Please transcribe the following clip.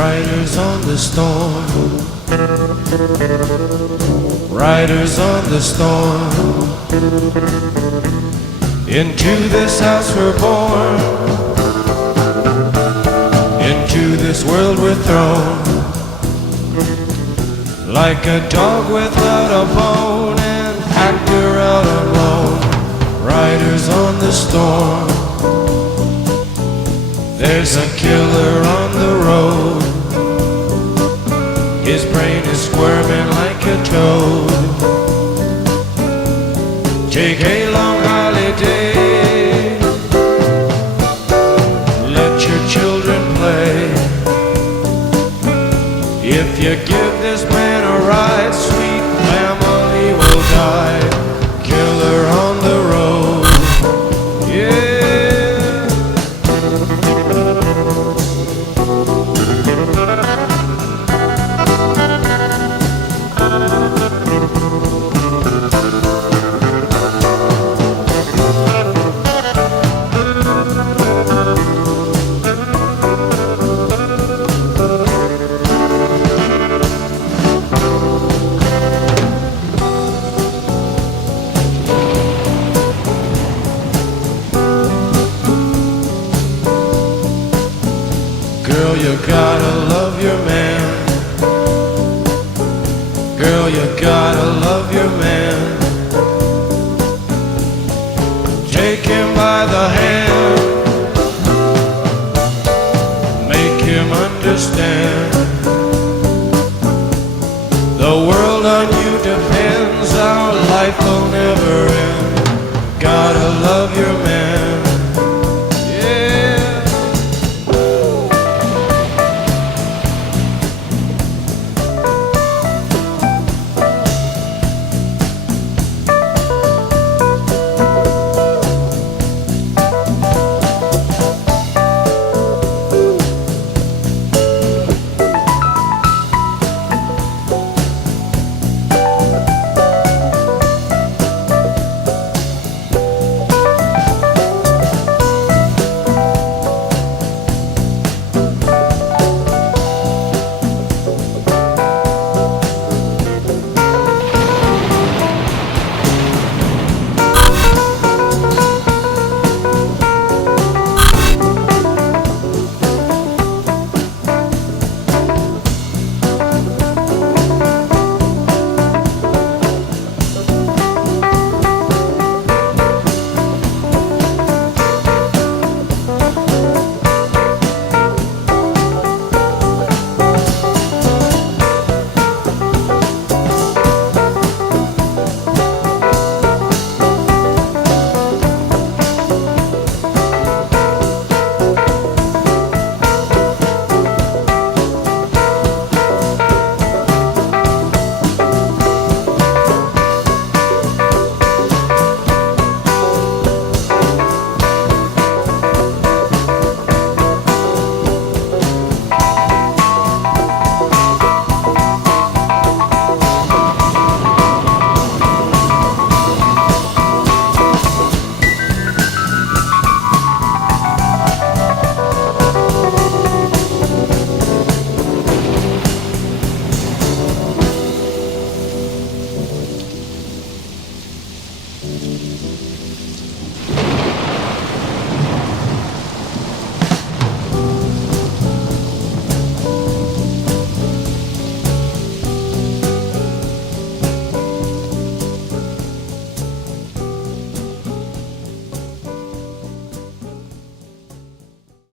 Riders on the storm, riders on the storm. Into this house we're born, into this world we're thrown. Like a dog without a bone, an actor out alone. Riders on the storm. There's a killer on the road. His brain is squirming like a toad. Take a long holiday. Let your children play. If you give this man a ride, sweet family will die. Killer on the road. Yeah. Girl, you gotta love your man. Girl, you gotta love your man. Take him by the hand. Make him understand. The world on you depends. Our life will never end. Gotta love your man.